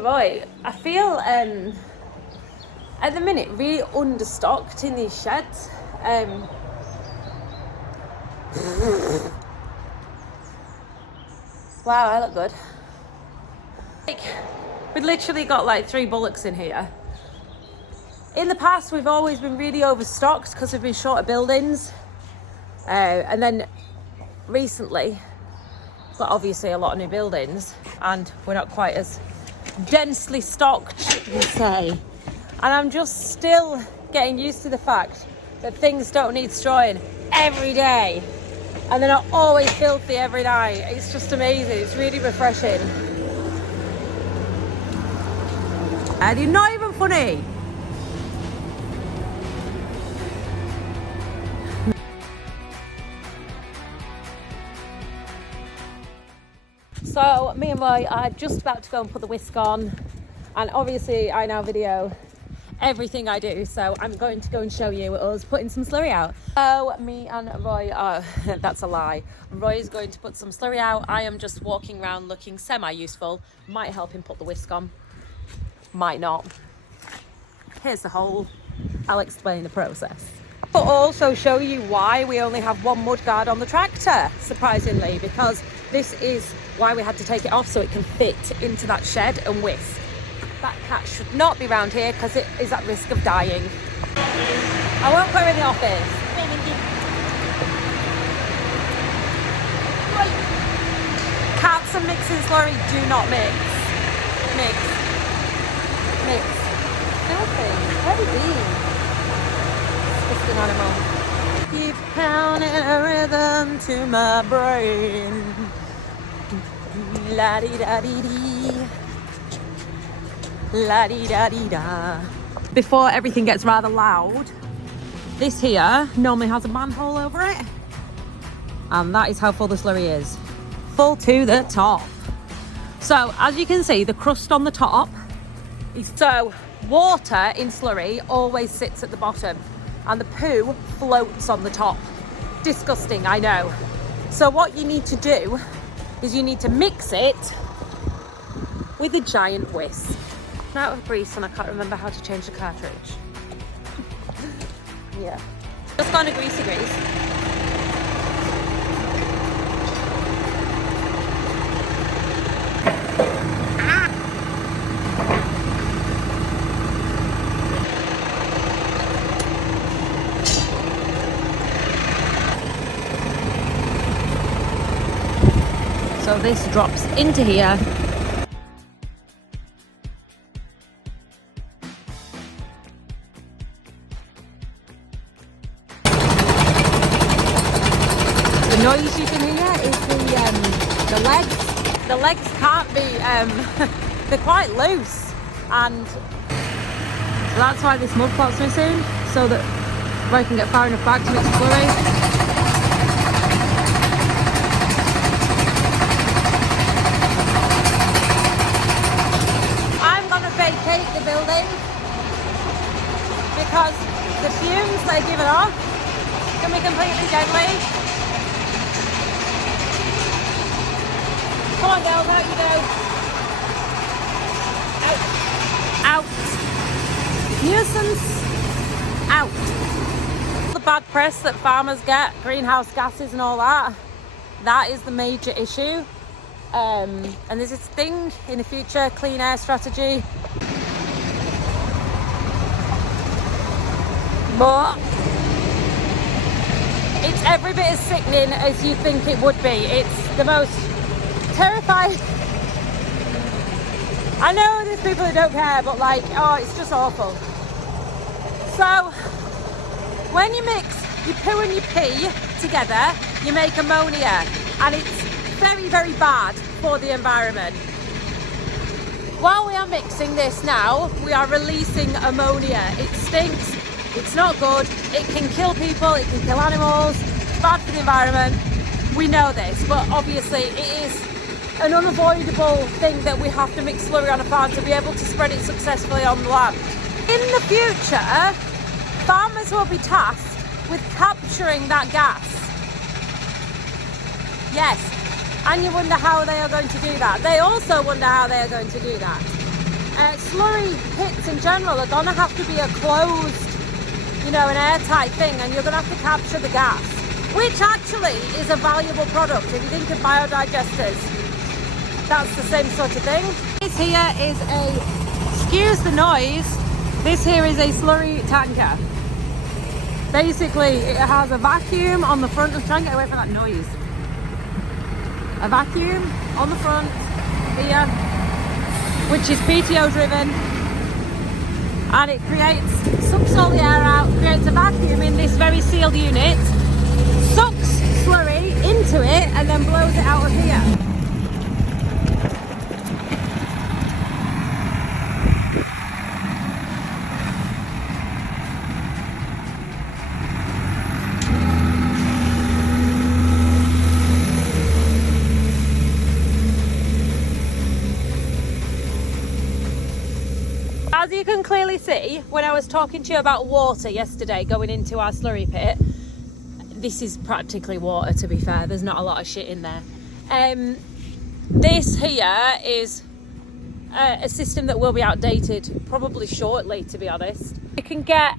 to Roy. I feel at the minute really understocked in these sheds. Wow, I look good. Like, we've literally got like 3 bullocks in here. In the past, we've always been really overstocked because we've been short of buildings. And then recently, got obviously a lot of new buildings and we're not quite as densely stocked, should we say. And I'm just still getting used to the fact that things don't need strawing every day. And they're not always filthy every night. It's just amazing. It's really refreshing. And you're not even funny. So me and Roy are just about to go and put the whisk on, and obviously I now video everything I do, so I'm going to go and show you us putting some slurry out. So me and Roy are, that's a lie, Roy is going to put some slurry out. I am just walking around looking semi-useful. Might help him put the whisk on, might not. Here's the hole. I'll explain the process. But also show you why we only have 1 mudguard on the tractor, surprisingly, because this is why we had to take it off, so it can fit into that shed and whisk. That cat should not be around here because it is at risk of dying. I won't put her in the office. Cats and mixing slurry do not mix. Mix. Filthy. Very disgusting animal. Keep pounding a rhythm to my brain. La di da di di. La di da di da. Before everything gets rather loud, this here normally has a manhole over it, and that is how full the slurry is. Full to the top. So as you can see, the crust on the top is, so water in slurry always sits at the bottom and the poo floats on the top. Disgusting, I know. So what you need to do is you need to mix it with a giant whisk. I'm out of grease and I can't remember how to change the cartridge. Yeah. Just gone to greasy grease. So this drops into here. The noise you can hear is the legs. The legs can't be, they're quite loose, and so that's why this mud plot's missing, so that I can get far enough back to mix the slurry. Vacate the building because the fumes they're giving off can be completely deadly. Come on girls, out you go. Out. Out. Nuisance. Out. The bad press that farmers get, greenhouse gases and all that, that is the major issue. And there's this thing in the future, clean air strategy. But it's every bit as sickening as you think it would be. It's the most terrifying. I know there's people who don't care, but like, oh, it's just awful. So when you mix your poo and your pee together, you make ammonia, and it's very, very bad for the environment. While we are mixing this now, we are releasing ammonia. It stinks, it's not good, it can kill people, it can kill animals, it's bad for the environment. We know this, but obviously it is an unavoidable thing that we have to mix slurry on a farm to be able to spread it successfully on the land. In the future, farmers will be tasked with capturing that gas. Yes. And you wonder how they are going to do that. They also wonder how they are going to do that. Slurry pits in general are going to have to be a closed, you know, an airtight thing, and you're going to have to capture the gas, which actually is a valuable product. If you think of biodigesters, that's the same sort of thing. This here is excuse the noise, this here is a slurry tanker. Basically, it has a vacuum on the front. I'm trying to get away from that noise. A vacuum on the front here, which is PTO driven, and it sucks all the air out, creates a vacuum in this very sealed unit, sucks slurry into it, and then blows it out of here. As you can clearly see, when I was talking to you about water yesterday going into our slurry pit, this is practically water, to be fair. There's not a lot of shit in there. This here is a system that will be outdated probably shortly, to be honest. You can get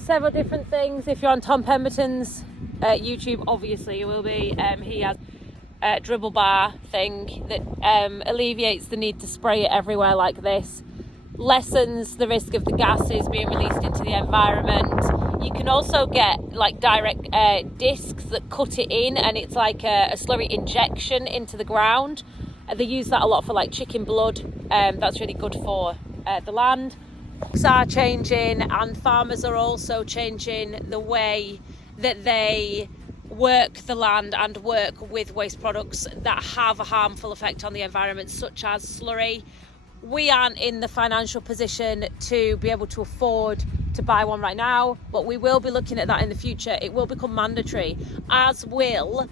several different things. If you're on Tom Pemberton's YouTube, obviously you will be. He has a dribble bar thing that alleviates the need to spray it everywhere like this. Lessens the risk of the gases being released into the environment. You can also get like direct discs that cut it in, and it's like a slurry injection into the ground. They use that a lot for like chicken blood. That's really good for the land. Crops are changing, and farmers are also changing the way that they work the land and work with waste products that have a harmful effect on the environment, such as slurry. We aren't in the financial position to be able to afford to buy one right now, but we will be looking at that in the future. It will become mandatory, as will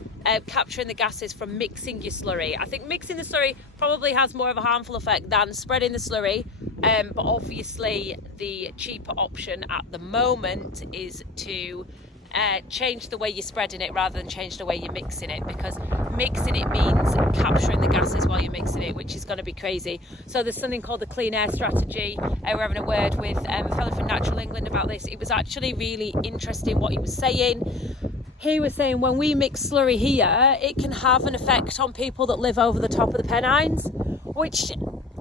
capturing the gases from mixing your slurry. I think mixing the slurry probably has more of a harmful effect than spreading the slurry, but obviously the cheaper option at the moment is to change the way you're spreading it rather than change the way you're mixing it, because mixing it means capturing the gases while you're mixing it, which is going to be crazy. So there's something called the clean air strategy. We're having a word with a fellow from Natural England about this. It was actually really interesting what he was saying. He was saying when we mix slurry here, it can have an effect on people that live over the top of the Pennines, which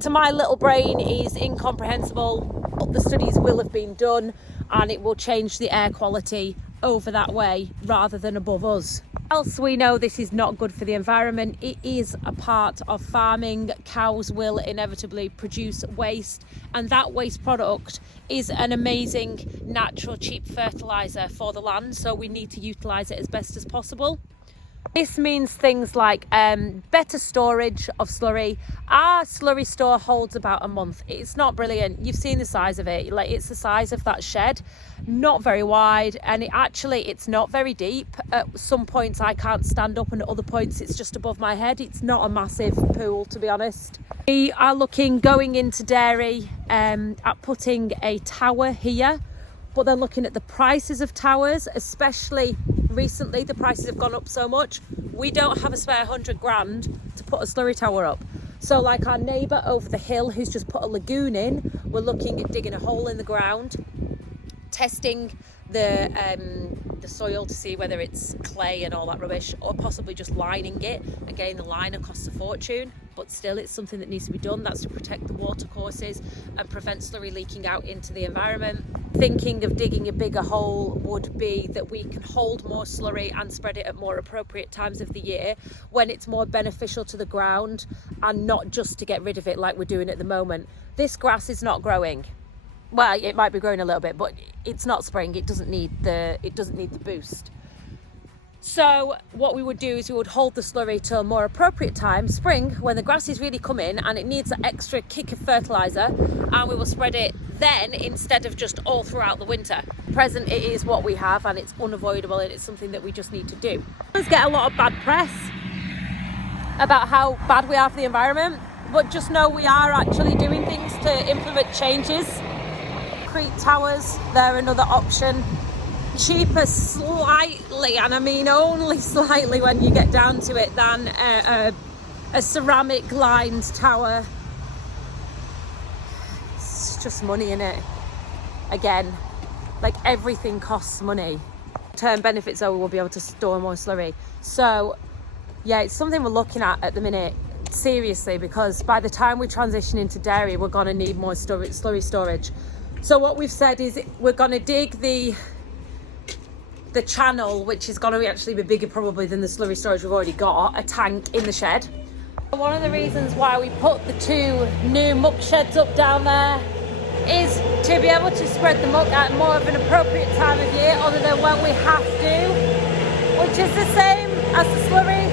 to my little brain is incomprehensible. But the studies will have been done, and it will change the air quality over that way rather than above us. Else we know this is not good for the environment. It is a part of farming. Cows will inevitably produce waste, and that waste product is an amazing natural cheap fertilizer for the land, so we need to utilize it as best as possible. This means things like better storage of slurry. Our slurry store holds about a month. It's not brilliant. You've seen the size of it. Like, it's the size of that shed, not very wide, and it's not very deep. At some points I can't stand up, and at other points it's just above my head. It's not a massive pool, to be honest. We are looking, going into dairy, at putting a tower here, but then looking at the prices of towers, especially recently the prices have gone up so much. We don't have a spare 100 grand to put a slurry tower up. So like our neighbour over the hill who's just put a lagoon in, we're looking at digging a hole in the ground, testing the soil to see whether it's clay and all that rubbish, or possibly just lining it. Again, the liner costs a fortune, but still it's something that needs to be done. That's to protect the water courses and prevent slurry leaking out into the environment. Thinking of digging a bigger hole would be that we can hold more slurry and spread it at more appropriate times of the year when it's more beneficial to the ground, and not just to get rid of it like we're doing at the moment. This grass is not growing. Well, it might be growing a little bit, but it's not spring. It doesn't need the boost. So what we would do is we would hold the slurry till a more appropriate time, spring, when the grass is really coming and it needs an extra kick of fertilizer, and we will spread it then instead of just all throughout the winter. At present, it is what we have, and it's unavoidable, and it's something that we just need to do. We get a lot of bad press about how bad we are for the environment, but just know we are actually doing things to implement changes. Concrete towers, they're another option. Cheaper slightly, and I mean only slightly when you get down to it, than a ceramic lined tower. it's just money in it. Again, like everything costs money. Term benefits though, we'll be able to store more slurry. So yeah, it's something we're looking at the minute, seriously, because by the time we transition into dairy, we're going to need more slurry storage. So what we've said is we're going to dig the channel, which is going to actually be bigger probably than the slurry storage we've already got, a tank in the shed. One of the reasons why we put the 2 new muck sheds up down there is to be able to spread the muck at more of an appropriate time of year other than when we have to, which is the same as the slurry.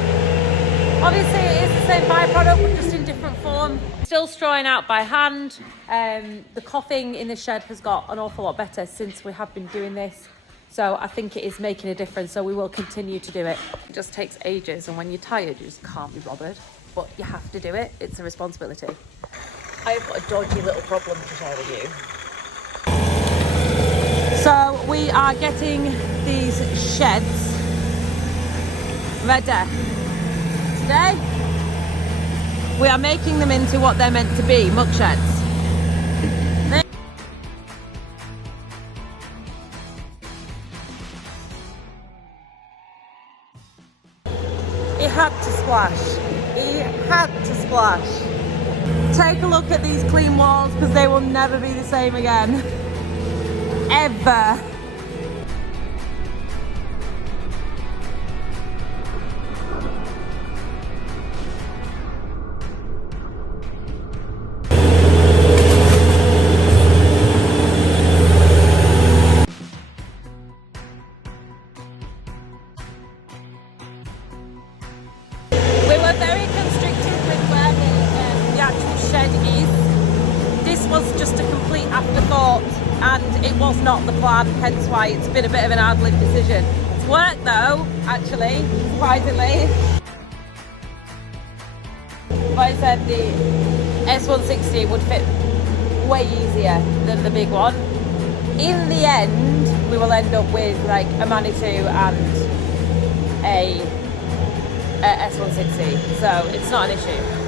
Obviously it is the same byproduct but just in different form. Still strawing out by hand. The coughing in the shed has got an awful lot better since we have been doing this. So I think it is making a difference, so we will continue to do it. It just takes ages, and when you're tired, you just can't be bothered. But you have to do it, it's a responsibility. I've got a dodgy little problem to share with you. So we are getting these sheds ready. Today, we are making them into what they're meant to be, muck sheds. It had to splash. It had to splash. Take a look at these clean walls because they will never be the same again. Ever. And it was not the plan, hence why it's been a bit of an ad-lib decision. It's worked though, actually, surprisingly. But I said the S160 would fit way easier than the big one. In the end, we will end up with like a Manitou and a S160, so it's not an issue.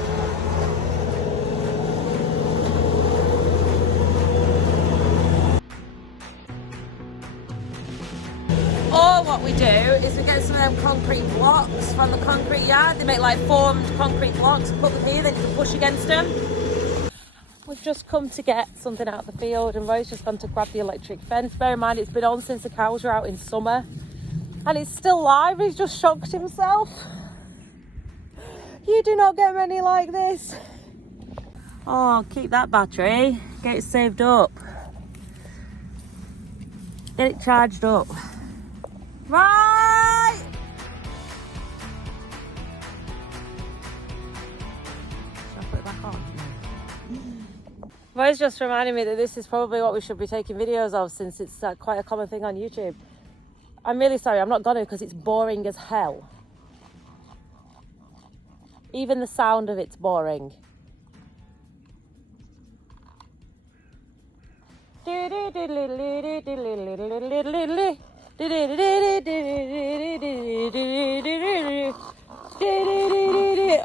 Or what we do is we get some of them concrete blocks from the concrete yard. They make like formed concrete blocks, put them here, then you can push against them. We've just come to get something out of the field and Roy's just gone to grab the electric fence. Bear in mind it's been on since the cows were out in summer and it's still live. He's just shocked himself. You do not get many like this. Oh, keep that battery, get it saved up, get it charged up. Right! Shall I put it back on? Roy's just reminding me that this is probably what we should be taking videos of since it's quite a common thing on YouTube. I'm really sorry, I'm not gonna because it's boring as hell. Even the sound of it's boring.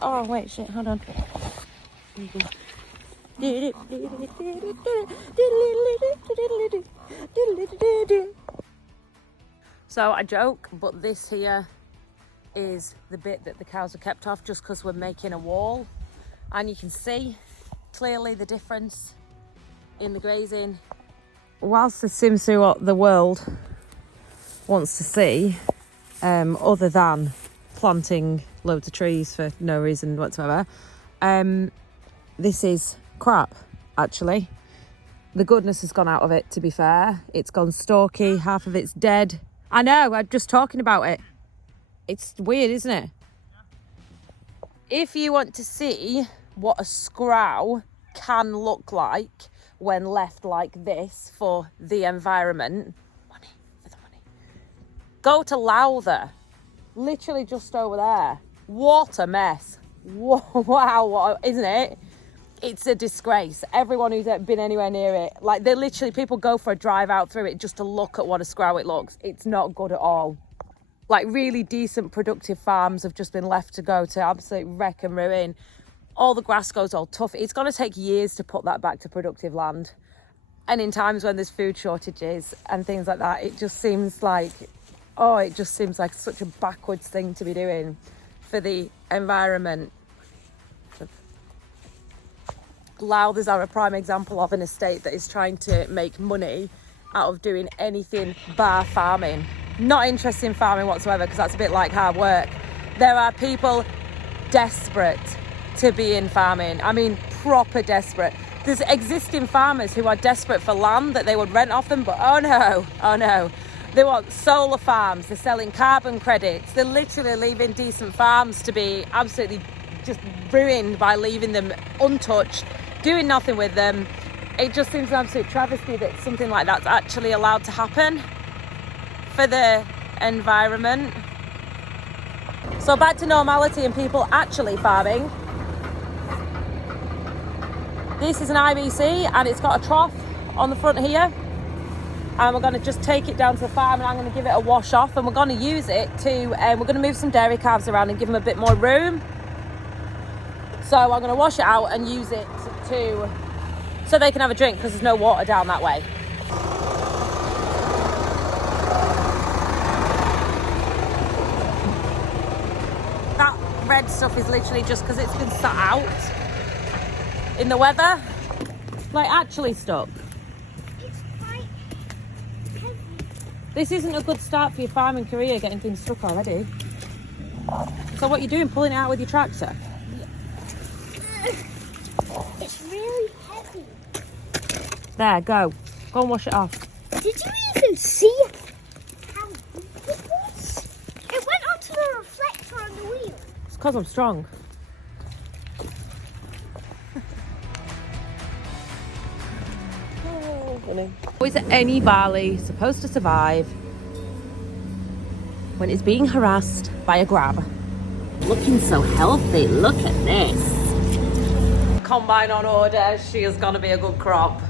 Oh wait, shit, hold on. So I joke, but this here is the bit that the cows are kept off just because we're making a wall, and you can see clearly the difference in the grazing. Whilst the Simsu, what the world wants to see, other than planting loads of trees for no reason whatsoever, this is crap, actually. The goodness has gone out of it, to be fair. It's gone stalky, half of it's dead. I know, I'm just talking about it. It's weird, isn't it? If you want to see what a scrow can look like when left like this for the environment, go to Lowther, literally just over there. What a mess. Wow, isn't it? It's a disgrace. Everyone who's been anywhere near it, like they literally, people go for a drive out through it just to look at what a scrow it looks. It's not good at all. Like really decent productive farms have just been left to go to absolute wreck and ruin. All the grass goes all tough. It's going to take years to put that back to productive land. And in times when there's food shortages and things like that, it just seems like, oh, it just seems like such a backwards thing to be doing for the environment. Lowthers are a prime example of an estate that is trying to make money out of doing anything bar farming. Not interested in farming whatsoever, because that's a bit like hard work. There are people desperate to be in farming. I mean, proper desperate. There's existing farmers who are desperate for land that they would rent off them, but oh no. They want solar farms, they're selling carbon credits, they're literally leaving decent farms to be absolutely just ruined by leaving them untouched, doing nothing with them. It just seems an absolute travesty that something like that's actually allowed to happen for the environment. So back to normality and people actually farming. This is an IBC and it's got a trough on the front here. And we're going to just take it down to the farm and I'm going to give it a wash off, and we're going to use it to, we're going to move some dairy calves around and give them a bit more room. So I'm going to wash it out and use it to, so they can have a drink, because there's no water down that way. That red stuff is literally just because it's been sat out in the weather, like actually stuck. It's quite heavy. This isn't a good start for your farming career, getting things stuck already. So what are you doing, pulling it out with your tractor? It's really heavy. There, go and wash it off. Did you even see how big it was? It went onto the reflector on the wheel. It's because I'm strong. Is any barley supposed to survive when it's being harassed by a grab? Looking so healthy, look at this. Combine on order, she is going to be a good crop.